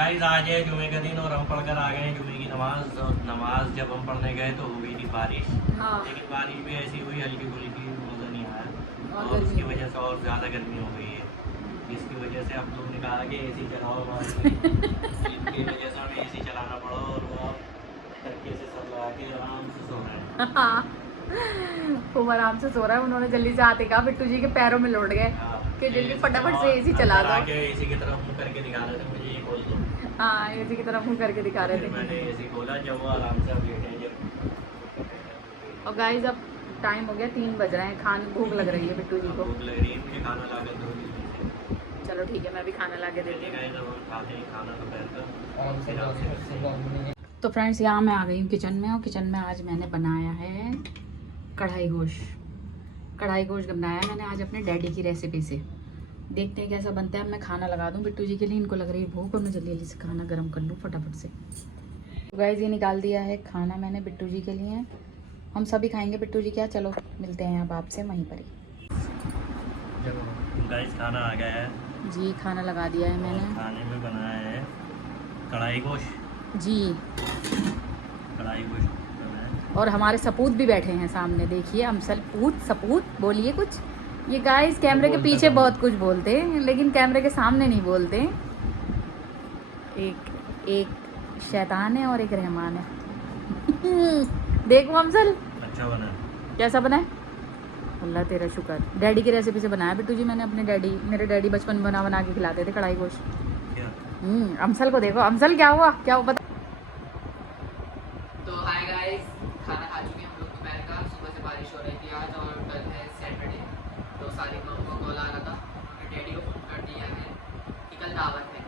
Guys आज है जुमे का दिन और हम पढ़कर आ गए हैं जुमे की नमाज। और नमाज जब हम पढ़ने गए तो हो गई थी बारिश। हाँ। लेकिन बारिश भी ऐसी हुई हल्की फुल्की, मज़ा नहीं आया और गर्मी उसकी हो वजह से और ज़्यादा गर्मी हो गई है, जिसकी वजह से हम लोग ने कहा कि एसी चलाओ इसकी वजह से हमें एसी चलाना पड़ा और वो तरीके से सब लगा के आराम से सो रहे हैं। हाँ। खूब आराम से सो रहा है। उन्होंने जल्दी से आते कहा बिट्टू जी के पैरों में लौट गए कि जल्दी फटाफट से एसी चला दो। एसी की तरफ मुंह करके दिखा रहे थे मुझे ये खोल दो। हाँ, एसी की तरफ मुंह करके दिखा रहे थे। मैंने एसी खोला जब वो आराम से अब लेटे हैं। और गाइस अब टाइम हो गया 3 बज रहे हैं। खाने भूख लग रही है बिट्टू जी को। भूख लग रही है मुझे, खाना ला कर दो। चलो ठीक है, मैं भी खाना ला के देती हूँ। जब हम खाते हैं खाना दोपहर का। तो फ्रेंड्स यहाँ मैं आ गई हूँ किचन में, और किचन में आज मैंने बनाया है कढ़ाई गोश्त। कढ़ाई गोश्त बनाया मैंने आज अपने डैडी की रेसिपी से। देखते हैं कैसा बनता है। अब मैं खाना लगा दूँ बिट्टू जी के लिए, इनको लग रही है भूख और मैं जल्दी जल्दी से खाना गर्म कर लूँ फटाफट से। तो गाइस ये निकाल दिया है खाना मैंने बिट्टू जी के लिए। हम सभी खाएंगे बिट्टू जी क्या। चलो मिलते हैं अब आपसे वहीं पर ही। गाइस खाना आ गया है जी, खाना लगा दिया है मैंने। खाने में बनाया है कढ़ाई गोश्त जी, कढ़ाई गोश्त। और हमारे सपूत भी बैठे हैं सामने, देखिए हम सपूत बोलिए कुछ। ये गाइस कैमरे के पीछे बहुत कुछ बोलते हैं लेकिन कैमरे के सामने नहीं बोलते। एक शैतान है और एक रहमान है। देखो अमसल अच्छा बना है। कैसा बना है? अल्लाह तेरा शुक्र। डैडी की रेसिपी से बनाया बिट्टू जी मैंने। अपने डैडी, मेरे डैडी बचपन में बना बना के खिलाते थे कढ़ाई गोश्त। अमसल को देखो। अमसल क्या हुआ बता। तो हाय गाइस, खाना खा चुके हैं हम लोग दोपहर का। सुबह से बारिश हो रही थी आज और कल है सैटरडे। तो सादिक मामा का कॉल आ रहा था, उन्होंने डैडी को फ़ोन कर दिया है कि कल दावत है।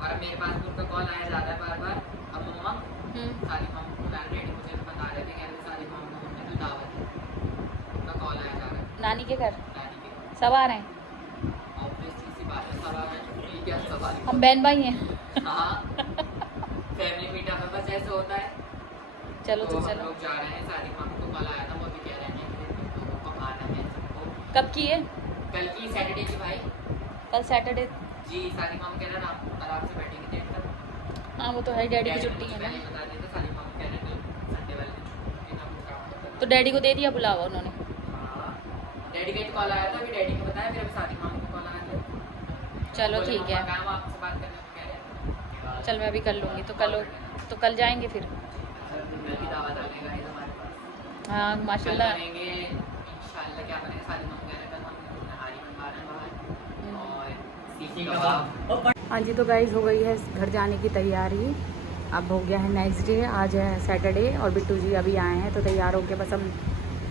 और अब मेरे पास भी उनका कॉल आया जा रहा है बार बार। अब मम्मा सादिक मामा को बुला रहे, डैडी मुझे बता रहे थे कह रहे सादिक मामा को मम्मी तो दावत है। उनका कॉल आया जा रहा है नानी के घर नानी के। सब आ रहे हैं। ऑब्वियसली सी बात है, सब आ रहे हैं। क्या सवाल? हम बहन भाई हैं। हाँ, फैमिली मीटअप में बस ऐसे होता है। चलो तो तो हम चलो। लोग जा रहे हैं। सादिक मामा को कॉल आया था, वो भी कह रहे हैं कि लोगों को आना है सबको। कब की है? कल की सैटरडे की भाई कल सैटरडे। जी। सादिक मामा कह रहे हैं आराम से बैठेंगे डेट तक। हाँ वो तो है, डैडी की छुट्टी है ना। पहले बता दिया था, सादिक मामा कह रहे थे संडे वाले दिन छुट्टी ना कुछ काम होता है। तो डैडी को दे दिया बुलावा उन्होंने। हाँ, डैडी का कॉल आया था, फिर डैडी को बताया, फिर अभी सादिक मामा को कॉल आया था। चलो बोले, ठीक है। मम्मा काम आपसे बात करने को कह रहे हैं। चल मैं अभी कर लूँगी। तो कल जाएंगे फिर। कल की दावत आ गई गाइस हमारे पास। हाँ कल माशाल्लाह। बनेंगे इंशाल्लाह। क्या बनेगा? सादिक मामा कह रहे थे हम नहारी बनवा रहे हैं बाहर और सीखी कबाब। हाँ जी, तो गाइस हो गई है घर जाने की तैयारी। अब हो गया है नेक्स्ट डे, आज है सैटरडे और बिट्टू जी अभी आए हैं तो तैयार होकर बस हम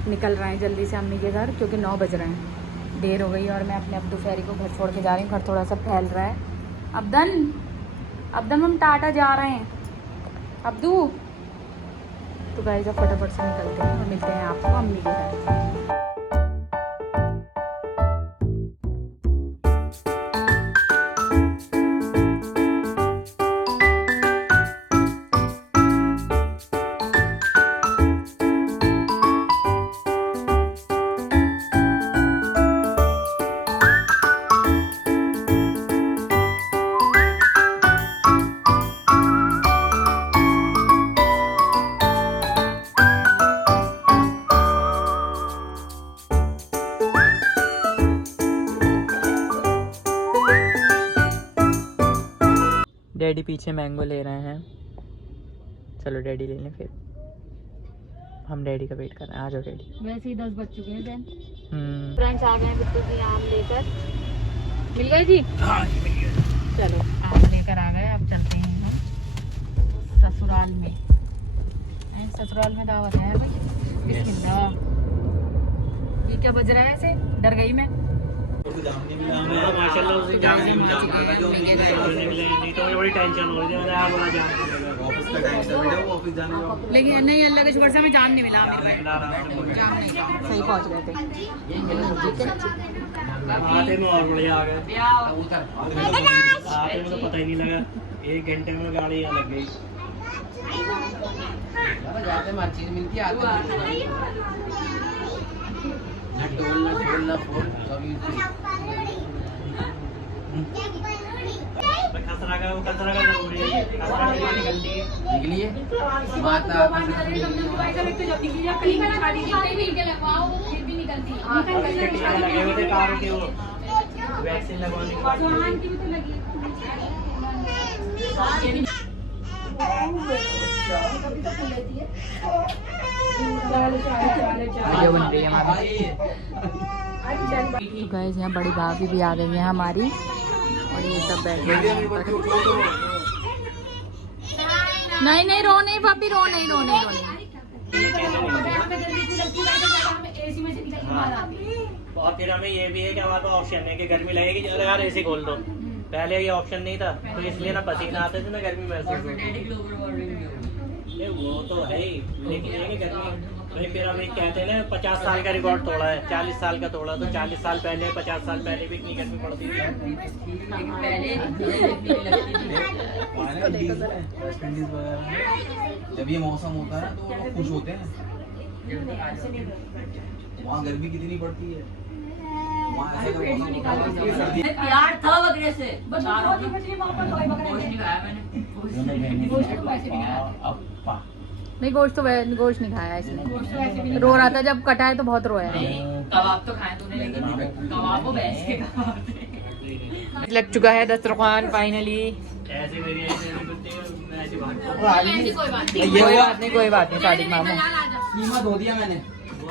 निकल रहे हैं जल्दी से अम्मी के घर, क्योंकि 9 बज रहे हैं, देर हो गई। और मैं अपने अब्दू फैरी को घर छोड़ के जा रही हूँ। घर थोड़ा सा फैल रहा है। अब्दन हम टाटा जा रहे हैं अब्दू। तो गाइस अब फटाफट से निकलते हैं और मिलते हैं आपको अम्मी के घर। डैडी पीछे मैंगो ले रहे हैं। चलो डैडी ले लें फिर। हम डैडी का वेट कर रहे हैं। आ जाओ डैडी। वैसे ही 10 बज चुके हैं बहन। फ्रेंड्स आ गए हैं बिट्टू जी आम लेकर। मिल गए जी? चलो आम लेकर आ गए। अब चलते हैं हम ससुराल में। ससुराल में दावत है भाई। बिस्मिल्लाह। ये क्या बज रहा है ऐसे? डर गई मैं। माशाल्लाह उसे जाम नहीं मिला, नहीं तो मुझे बड़ी टेंशन हो रही है। आप बोला जाम मिलेगा, ऑफिस का टाइम था बेटा, वो ऑफिस जाने का। लेकिन नहीं, अल्लाह के शुक्र से हमें जाम नहीं मिला। सही पहुंच गए थे। आते में और बढ़िया आ गए। आते में तो पता ही नहीं लगा, 1 घंटे में गाड़ी यहाँ लग गई। जाते हर चीज मिलती है। खतरा का जरूरी है। निकली है माता वैक्सीन लगवाने वीडियो बन रही है हमारी। तो गाइस यहाँ बड़ी भाभी भी आ गई है हमारी और ये सब बैठे हैं यहाँ पर। नहीं नहीं रो नहीं भाभी, रो नहीं रो नहीं रो नहीं। और फिर हमें ये भी है कि हमारे पास ऑप्शन है कि गर्मी लगेगी, चलो यार एसी खोल दो। पहले ये ऑप्शन नहीं था तो इसलिए ना पसीना आते थे ना गर्मी महसूस होती। वो तो है ही, लेकिन ये कि गर्मी भाई फिर हम एक कहते हैं ना 50 साल का रिकॉर्ड तोड़ा है, 40 साल का तोड़ा, तो 40 साल पहले 50 साल पहले भी इतनी गर्मी पड़ती थी। जब ये मौसम होता है ना तो लोग खुश होते हैं। वहाँ गर्मी कितनी पड़ती है, वहाँ ऐसा का मौसम होता है। प्यार था बकरे से नहीं गोश्त नहीं खाया इसने, रो रहा था जब कटा है तो बहुत रोया है। कबाब तो खाए तूने, लेकिन कबाब वो भैंस के कबाब थे। लग चुका है दस्तरखान फाइनली। ऐसे मेरी ऐसे कुत्ते मैं ऐसे भागता हूँ। कोई बात नहीं सादिक मामू। कीमा धो दिया मैंने।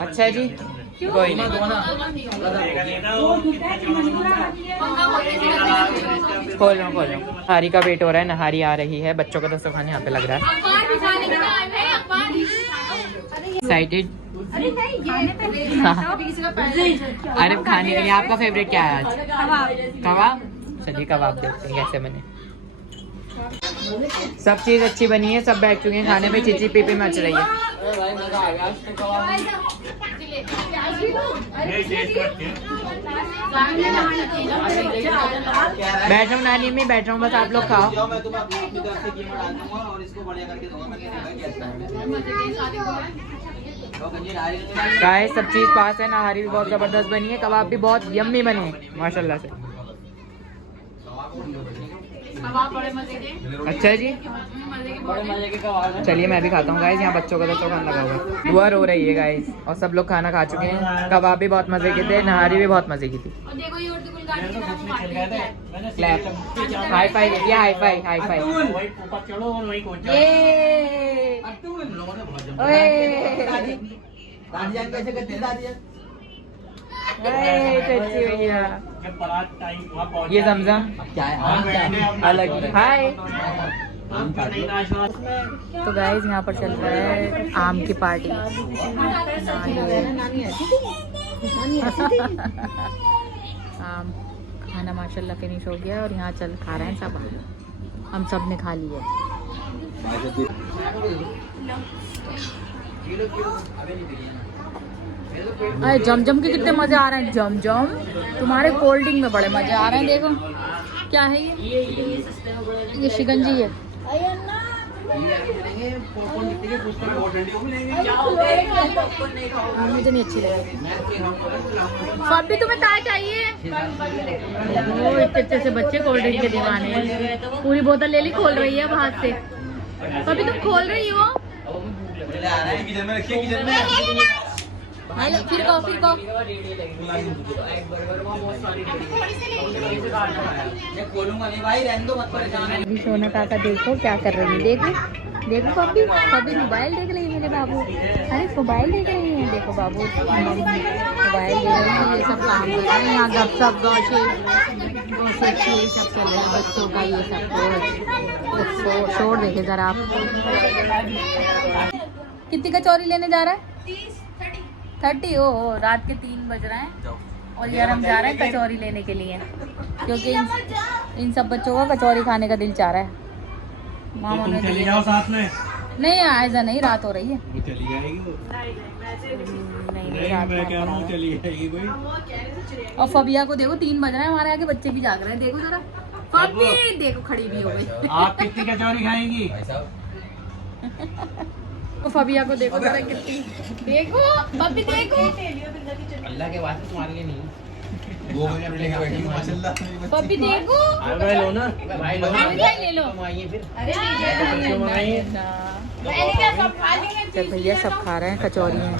अच्छा जी कोई नहीं। खोल लो हारी का वेट हो रहा है, नहारी आ रही है, बच्चों का दस्तरखान यहाँ पे लग रहा है। एक्साइटेड? अरे खाने के लिए आपका फेवरेट क्या है आज? कबाब। चलिए कबाब देखते हैं कैसे बने। सब चीज अच्छी बनी है, सब बैठ चुके हैं खाने पे, चिची पीपी मच रही है। बैठ रहा हूँ नानी में, बैठ रहा हूँ, बस आप लोग खाओ। मैं तुम्हें अपनी तरफ से कीमा डाल दूंगा और इसको बढ़िया करके दूंगा। मैं गाइस सब चीज पास है, नहारी भी बहुत जबरदस्त बनी है, कबाब भी बहुत यम्मी बने हैं माशाल्लाह से। अच्छा जी चलिए मैं भी खाता हूँ गाइस। यहाँ बच्चों का तो खाना लगा हुआ है, दुआ रो रही है गाइस, और सब लोग खाना खा चुके हैं। कबाब भी बहुत मजे के थे, नहारी भी बहुत मजे की थी। हाई फाई ये हाई फाई हाई फाई। वही ऊपर चढ़ो और वही कूद जाओ। भैया जब बारात टाइम वहाँ पहुँच ये जमजम क्या है अलग हाय। नहीं नाशा तो गाइस यहाँ पर चल रहा है आम की पार्टी। आम खाना माशाल्लाह फिनिश हो गया और यहाँ चल खा रहे हैं सब, हम सब ने खा लिया। अरे जमजम के कितने मजे आ रहे हैं, जमजम तुम्हारे कोल्ड ड्रिंक में बड़े मजे आ रहे हैं। देखो क्या है ये शिकंजी है। मुझे नहीं अच्छी लगी। अभी तुम्हें क्या चाहिए? वो इतने अच्छे से बच्चे कोल्ड ड्रिंक के दीवाने हैं, पूरी बोतल ले ली, खोल रही है अब हाथ से। अभी तुम खोल रही हो? हेलो फिर कहो अभी सोना काका देखो क्या कर रही है, देखो कभी मोबाइल देख रही है मेरे बाबू। अरे मोबाइल देख रही है, देखो बाबू मोबाइल देख रही है, ये सब काम कर रहे हैं यहाँ, गपशप गौशे ये सब चल रहा है बच्चों का, ये सब शोर देखे जरा आप। कितनी कचौरी लेने जा रहा है? 30। ओ रात के 3 बज रहे हैं और यार हम जा रहे हैं कचौरी लेने के लिए, क्योंकि इन सब बच्चों का कचौरी खाने का दिल चाह रहा है। मामा ने चले जाओ साथ में। नहीं ऐसा नहीं, रात हो रही है। वो चली जाएगी वो। नहीं रात मैं कह रहा हूँ चली जाएगी कोई। और फबिया को देखो 3 बज रहे हैं, हमारे आगे बच्चे भी जाग रहे हैं, देखो जरा फबी देखो खड़ी भी हो गई। आप कितनी कचौरी खाएंगी? फबिया को देखो जरा कितनी, देखो बब्बी देखो। अल्लाह के वास्ते तुम्हारे लिए नहीं। 2 मिनट लेके बैठी हूँ माशाल्लाह। पप्पी देखो अब भाई लो ना भाई लो आप क्या ले लो कमाइए फिर अरे क्यों मंगाइए? तो भैया सब खा रहे हैं कचौरी हैं।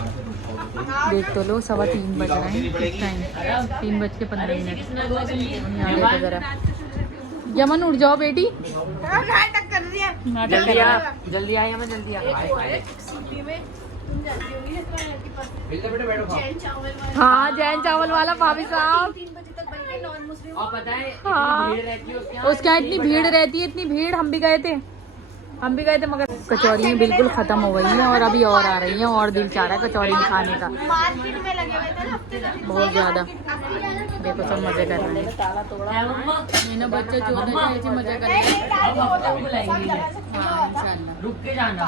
देख तो लो 3:15 बज रहे हैं इस टाइम 3:15 यहाँ देखो जरा। यमन उठ जाओ बेटी नाटक कर रही है जल्दी आ, जल्दी आए हमें, जल्दी आ। हाँ जैन चावल वाला भाभी साहब और पता है हाँ। भीड़ रहती है उसके यहाँ। उसके यहाँ इतनी भीड़ रहती है, इतनी भीड़। हम भी गए थे मगर कचौरी बिल्कुल खत्म हो गई हैं और अभी और आ रही हैं और दिल चाह रहा है कचौरी खाने का बहुत ज्यादा। देखो सब मजे कर रहे हैं। मेरा बच्चा जो ऐसे मजा कर रहे हैं। रुक के जाना।